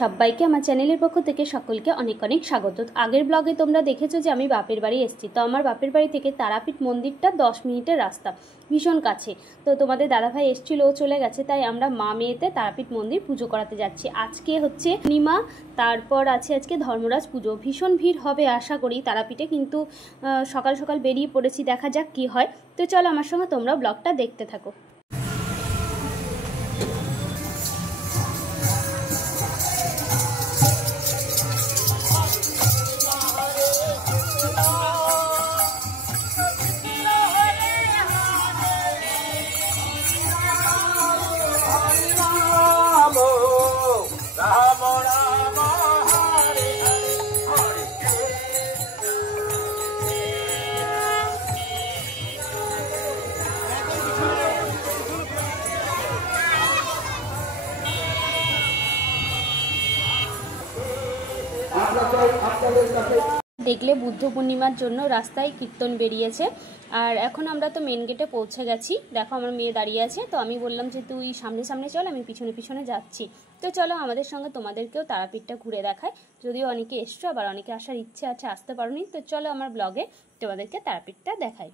সবাইকে আমার চ্যানেলের পক্ষ থেকে সকলকে অনেক অনেক স্বাগত। আগের ব্লগে তোমরা দেখেছো যে আমি বাপের বাড়ি এসেছি। তো আমার বাপের বাড়ি থেকে তারাপীঠ মন্দিরটা 10 মিনিটের রাস্তা, ভীষণ কাছে। তো তোমাদের দাদাভাই এসেছিল, ও চলে গেছে, তাই আমরা মা মেয়েতে তারাপীঠ মন্দির পুজো করাতে যাচ্ছি। আজকে হচ্ছে পূর্ণিমা, তারপর আছে আজকে ধর্মরাজ পুজো। ভীষণ ভিড় হবে আশা করি তারাপীঠে, কিন্তু সকাল সকাল বেরিয়ে পড়েছি, দেখা যাক কি হয়। তো চলো আমার সঙ্গে তোমরা ব্লগটা দেখতে থাকো। দেখলে বুদ্ধ পূর্ণিমার জন্য রাস্তায় কীর্তন বেরিয়েছে। আর এখন আমরা তো মেন গেটে পৌঁছে গেছি। দেখো আমার মেয়ে দাঁড়িয়ে আছে, তো আমি বললাম যে তুই সামনে সামনে চল, আমি পিছনে পিছনে যাচ্ছি। তো চলো আমাদের সঙ্গে তোমাদেরকেও তারাপীঠটা ঘুরে দেখায়। যদিও অনেকে এসছো, আবার অনেকে আসার ইচ্ছে আছে, আসতে পারোনি। তো চলো আমার ব্লগে তোমাদেরকে তারাপীঠটা দেখাই।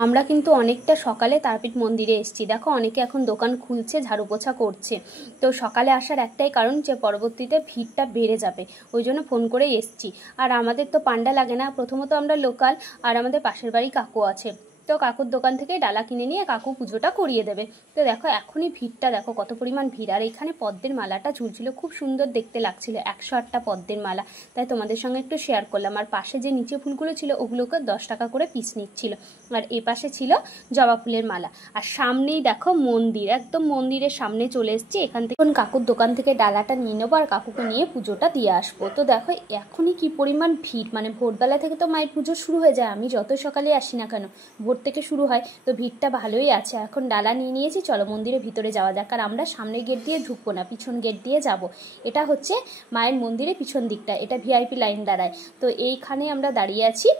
আমরা কিন্তু অনেকটা সকালে তারাপীঠ মন্দিরে এসেছি। দেখো অনেকে এখন দোকান খুলছে, ঝাড়ু পোছা করছে। তো সকালে আসার একটাই কারণ, যে পরবর্তীতে ভিড়টা বেড়ে যাবে, ওই জন্য ফোন করেই এসেছি। আর আমাদের তো পান্ডা লাগে না, প্রথমত আমরা লোকাল, আর আমাদের পাশের বাড়ি কাকু আছে, তো কাকুর দোকান থেকে ডালা কিনে নিয়ে কাকু পুজোটা করিয়ে দেবে। তো দেখো এখনই ভিড়টা দেখো কত পরিমাণ ভিড়। আর এখানে পদ্মের মালাটা ঝুলছিল, খুব সুন্দর দেখতে লাগছিল, 108টা পদ্মের মালা, তাই তোমাদের সঙ্গে একটু শেয়ার করলাম। আর পাশে যে নিচে ফুলগুলো ছিল ওগুলোকে 10 টাকা করে পিস নিচ্ছিল। আর এ পাশে ছিল জবা ফুলের মালা। আর সামনেই দেখো মন্দির, একদম মন্দিরের সামনে চলে এসেছি। এখান থেকে কাকুর দোকান থেকে ডালাটা নিয়ে নেবো আর কাকুকে নিয়ে পুজোটা দিয়ে আসবো। তো দেখো এখনই কি পরিমাণ ভিড়, মানে ভোরবেলা থেকে তো মায়ের পুজো শুরু হয়ে যায়, আমি যত সকালে আসি না কেন ভোর থেকে শুরু হয়। তো ভিড়টা ভালোই আছে। এখন ডালা নিয়ে নিয়েছি, চলো মন্দিরের ভিতরে যাওয়া যাক। আর আমরা সামনের গেট দিয়ে ঢুকবো না, পিছন গেট দিয়ে যাব। এটা হচ্ছে মায়ের মন্দিরের পিছন দিকটা, এটা ভিআইপি লাইন দাঁড়ায়। তো এইখানে আমরা দাঁড়িয়ে আছি।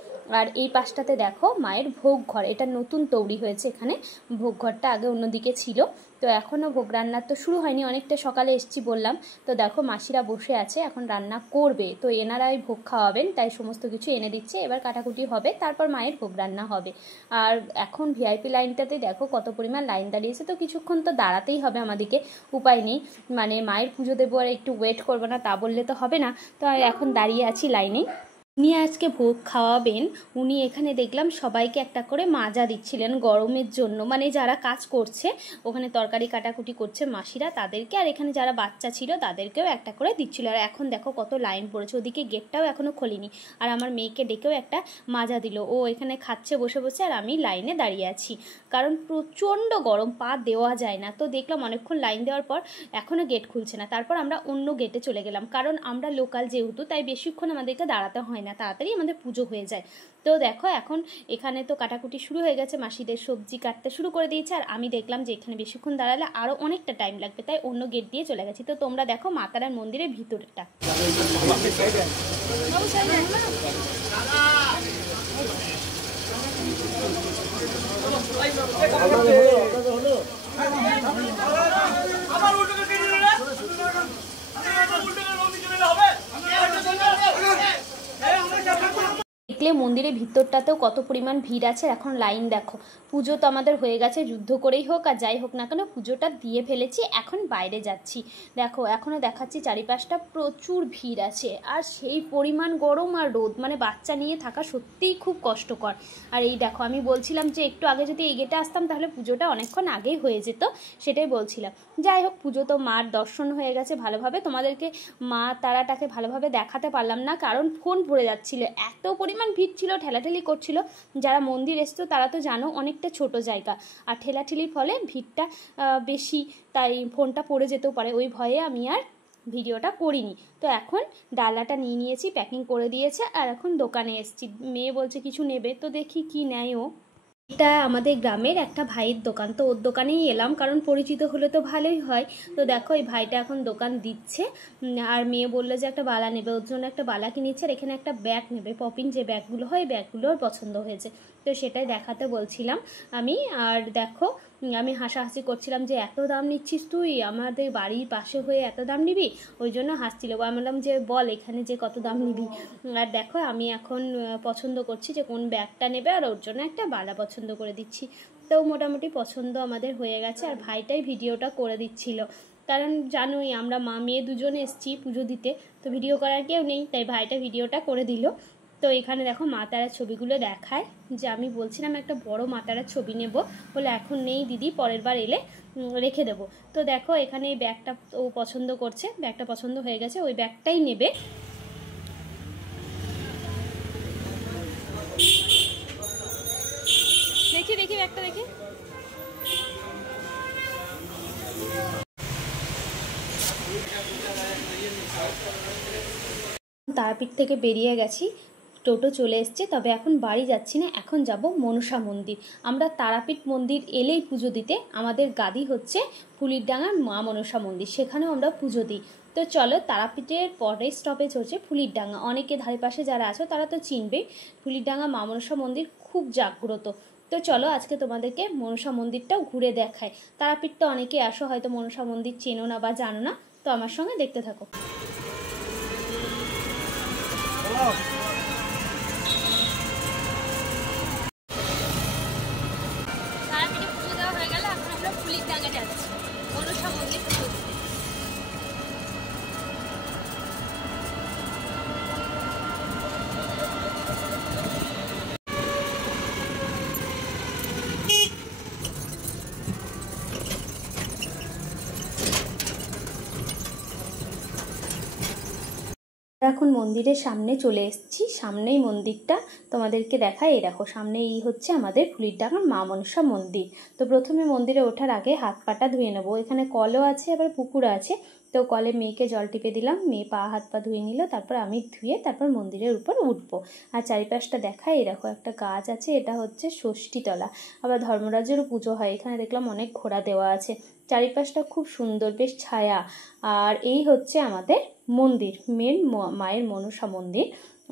আর এই পাশটাতে দেখো মায়ের ভোগ ঘর, এটা নতুন তৈরি হয়েছে। এখানে ভোগ ঘরটা আগে অন্যদিকে ছিল। তো এখনও ভোগ রান্নার তো শুরু হয়নি, অনেকটা সকালে এসেছি বললাম। তো দেখো মাসিরা বসে আছে, এখন রান্না করবে। তো এনারাই ভোগ খাওয়াবেন, তাই সমস্ত কিছু এনে দিচ্ছে। এবার কাটাকুটি হবে, তারপর মায়ের ভোগ রান্না হবে। আর এখন ভিআইপি লাইনটাতে দেখো কত পরিমাণ লাইন দাঁড়িয়েছে। তো কিছুক্ষণ তো দাঁড়াতেই হবে আমাদেরকে, উপায় নেই। মানে মায়ের পুজো দেবো আর একটু ওয়েট করবো না তা বললে তো হবে না। তো এখন দাঁড়িয়ে আছি লাইনে। উনি আজকে ভোগ খাওয়াবেন। উনি এখানে দেখলাম সবাইকে একটা করে মাজা দিচ্ছিলেন গরমের জন্য, মানে যারা কাজ করছে ওখানে তরকারি কাটাকুটি করছে মাসিরা তাদেরকে, আর এখানে যারা বাচ্চা ছিল তাদেরকেও একটা করে দিচ্ছিল। আর এখন দেখো কত লাইন পড়েছে, ওদিকে গেটটাও এখনও খোলেনি। আর আমার মেয়েকে ডেকেও একটা মাজা দিল, ও এখানে খাচ্ছে বসে বসে, আর আমি লাইনে দাঁড়িয়ে আছি, কারণ প্রচণ্ড গরম, পা দেওয়া যায় না। তো দেখলাম অনেকক্ষণ লাইন দেওয়ার পর এখনও গেট খুলছে না। তারপর আমরা অন্য গেটে চলে গেলাম, কারণ আমরা লোকাল যেহেতু, তাই বেশিক্ষণ আমাদেরকে দাঁড়াতে হয় না, তাড়াতাড়ি আমাদের পুজো হয়ে যায়। তো দেখো এখন এখানে তো কাটাকুটি শুরু হয়ে গেছে, মাসিদের সবজি কাটতে শুরু করে দিয়েছে। আর আমি দেখলাম যে এখানে বেশিক্ষণ দাঁড়ালে আরও অনেকটা টাইম লাগবে, তাই অন্য গেট দিয়ে চলে গেছি। তো তোমরা দেখো মা তারার মন্দিরের ভিতরটা। দেখলে মন্দিরের মন্দিরের ভিতরটাতেও কত পরিমাণ ভিড় আছে। এখন লাইন দেখো, পুজো তো আমাদের হয়ে গেছে, যুদ্ধ করেই হোক আর যাই হোক না কেন পুজোটা দিয়ে ফেলেছি, এখন বাইরে যাচ্ছি। দেখো এখনও দেখাচ্ছি চারিপাশটা প্রচুর ভিড় আছে, আর সেই পরিমাণ গরম আর রোদ, মানে বাচ্চা নিয়ে থাকা সত্যিই খুব কষ্টকর। আর এই দেখো আমি বলছিলাম যে একটু আগে যদি এই গেটে আসতাম তাহলে পুজোটা অনেকক্ষণ আগেই হয়ে যেত, সেটাই বলছিলাম। যাই হোক, পুজো তো মার দর্শন হয়ে গেছে ভালোভাবে, তোমাদেরকে মা তারাটাকে ভালোভাবে দেখাতে পারলাম না কারণ ফোন পড়ে যাচ্ছিল, এত পরিমাণ ভিড় ছিল, ঠেলাঠেলি করছিল। যারা মন্দির এসছো তারা তো জানো অনেকটা ছোট জায়গা, আর ঠেলাঠেলির ফলে ভিড়টা বেশি, তাই ফোনটা পড়ে যেতেও পারে, ওই ভয়ে আমি আর ভিডিওটা করিনি। তো এখন ডালাটা নিয়ে নিয়েছি, প্যাকিং করে দিয়েছে, আর এখন দোকানে এসেছি। মেয়ে বলছে কিছু নেবে, তো দেখি কি নেয় ও। এটা আমাদের গ্রামের একটা ভাইয়ের দোকান, তো ওর দোকানেই এলাম কারণ পরিচিত হলে তো ভালোই হয়। তো দেখো এই ভাইটা এখন দোকান দিচ্ছে, আর মেয়ে বললো যে একটা বালা নেবে, ওর জন্য একটা বালা কিনেছে, আর এখানে একটা ব্যাগ নেবে, পপিন যে ব্যাগগুলো হয় ব্যাগগুলো ওর পছন্দ হয়েছে, তো সেটাই দেখাতে বলছিলাম আমি। আর দেখো আমি হাসাহাসি করছিলাম যে এত দাম নিচ্ছিস তুই, আমাদের বাড়ির পাশে হয়ে এত দাম নিবি, ওই জন্য হাসছিল। আমি বললাম যে বল এখানে যে কত দাম নিবি। আর দেখো আমি এখন পছন্দ করছি যে কোন ব্যাগটা নেবে, আর ওর জন্য একটা বালা পছন্দ করে দিচ্ছি। তো মোটামুটি পছন্দ আমাদের হয়ে গেছে, আর ভাইটাই ভিডিওটা করে দিচ্ছিল, কারণ জানোই আমরা মা মেয়ে দুজনে এসেছি পুজো দিতে, তো ভিডিও করার কেউ নেই, তাই ভাইটা ভিডিওটা করে দিল। তো এখানে দেখো মা তারার ছবিগুলো দেখায়, যে আমি বলছিলাম একটা বড় মা তারার ছবি নেব, বলে এখন নেই দিদি, পরের বার এলে রেখে দেবো। তো দেখো এখানে এই ব্যাগটা ও পছন্দ করছে, ব্যাগটা পছন্দ হয়ে গেছে, ওই ব্যাগটাই নেবে। দেখি দেখি ব্যাগটা দেখি। তারাপীঠ থেকে বেরিয়ে গেছি, টোটো চলে এসছে, তবে এখন বাড়ি যাচ্ছি না, এখন যাব মনসা মন্দির। আমরা তারাপীঠ মন্দির এলেই পুজো দিতে আমাদের গাদি হচ্ছে ফুলিরডাঙ্গার মা মনসা মন্দির, সেখানেও আমরা পুজো দিই। তো চলো, তারাপীঠের পরের স্টপেজ হচ্ছে ফুলিরডাঙ্গা। অনেকে ধারে পাশে যারা আছো তারা তো চিনবে, ফুলিরডাঙ্গা মা মনসা মন্দির খুব জাগ্রত। তো চলো আজকে তোমাদেরকে মনসা মন্দিরটাও ঘুরে দেখায়। তারাপীঠটা অনেকে আসো, হয়তো মনসা মন্দির চেনো না বা জানো না, তো আমার সঙ্গে দেখতে থাকো। তারাপীঠে পুজো দেওয়া হয়ে গেল, এখন আমরা ফুলিরডাঙ্গা যাচ্ছি মনসা মন্দির পুজো দিতে। এখন মন্দিরের সামনে চলে এসেছি, সামনেই মন্দিরটা তোমাদেরকে দেখায়। এই দেখো সামনে এই হচ্ছে আমাদের ফুলিরডাঙ্গার মা মনসা মন্দির। তো প্রথমে মন্দিরে ওঠার আগে হাত পাটা ধুয়ে নেবো, এখানে কলও আছে আবার পুকুর আছে, তো কলে মেয়েকে জল টিপে দিলাম, মেয়ে পা হাত পা ধুয়ে নিল, তারপর আমি ধুয়ে তারপর মন্দিরের উপর উঠবো। আর চারিপাশটা দেখায়, এই দেখো একটা গাছ আছে, এটা হচ্ছে ষষ্ঠীতলা, আবার ধর্মরাজেরও পুজো হয়, এখানে দেখলাম অনেক ঘোড়া দেওয়া আছে, চারিপাশটা খুব সুন্দর, বেশ ছায়া। আর এই হচ্ছে আমাদের মন্দির, মেন মায়ের মনসা মন্দির।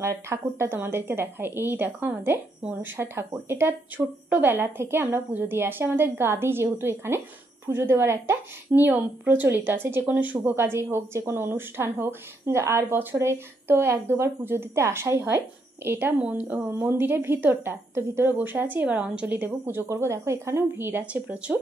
আর ঠাকুরটা তোমাদেরকে দেখায়, এই দেখো আমাদের মনসা ঠাকুর, এটা ছোট্টবেলা থেকে আমরা পুজো দিয়ে আসি, আমাদের গাদি যেহেতু এখানে পুজো দেওয়ার একটা নিয়ম প্রচলিত আছে, যে কোনো শুভ কাজেই হোক, যে কোনো অনুষ্ঠান হোক, আর বছরে তো এক দুবার পুজো দিতে আসাই হয়। এটা মন্দিরের ভিতরটা, তো ভিতরে বসে আছি, এবার অঞ্জলি দেবো, পুজো করব। দেখো এখানেও ভিড় আছে প্রচুর।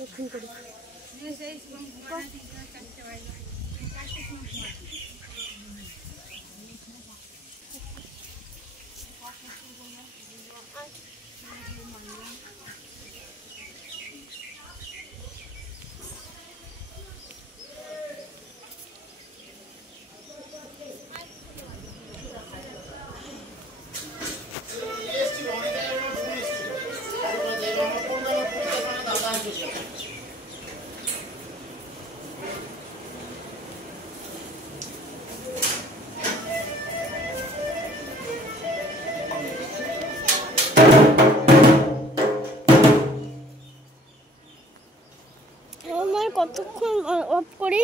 দক্ষিণ করি আমার কতক্ষণ অফ করি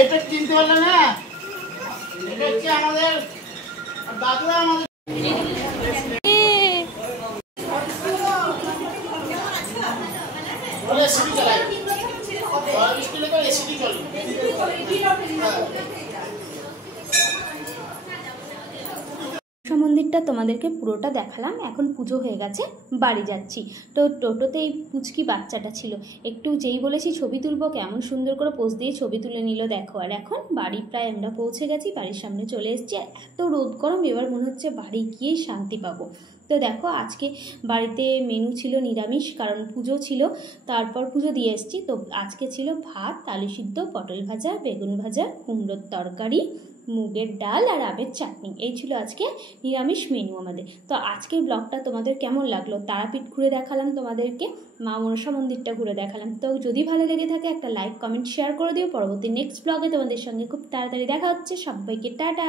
এটা চিনতে পারলে না, এটা হচ্ছে আমাদের দাদুরা আমাদের এসিডি চালায়, স্কুলে তো এসিডি চলে। মন্দিরটা তোমাদেরকে পুরোটা দেখালাম। এখন পুজো হয়ে গেছে, বাড়ি যাচ্ছি। তো টোটোতে এই পুচকি বাচ্চাটা ছিল, একটু যেই বলেছি ছবি তুলবো, কেমন সুন্দর করে পোজ দিয়ে ছবি তুলে নিল দেখো। আর এখন বাড়ি প্রায় আমরা পৌঁছে গেছি, বাড়ির সামনে চলে এসেছি। এত রোদ গরম, এবার মনে হচ্ছে বাড়ি গিয়েই শান্তি পাবো। তো দেখো আজকে বাড়িতে মেনু ছিল নিরামিষ, কারণ পুজো ছিল, তারপর পুজো দিয়ে এসেছি। তো আজকে ছিল ভাত, আলু সিদ্ধ, পটল ভাজা, বেগুন ভাজা, কুমড়োর তরকারি, মুগের ডাল আর আমের চাটনি। এই ছিল আজকে নিরামিষ মেনু আমাদের। তো আজকের ব্লগটা তোমাদের কেমন লাগলো? তারাপীঠ ঘুরে দেখালাম তোমাদেরকে, মা মনসা মন্দিরটা ঘুরে দেখালাম। তো যদি ভালো লেগে থাকে একটা লাইক, কমেন্ট, শেয়ার করে দিও। পরবর্তী নেক্সট ব্লগে তোমাদের সঙ্গে খুব তাড়াতাড়ি দেখা হচ্ছে। সবাইকে টাটা।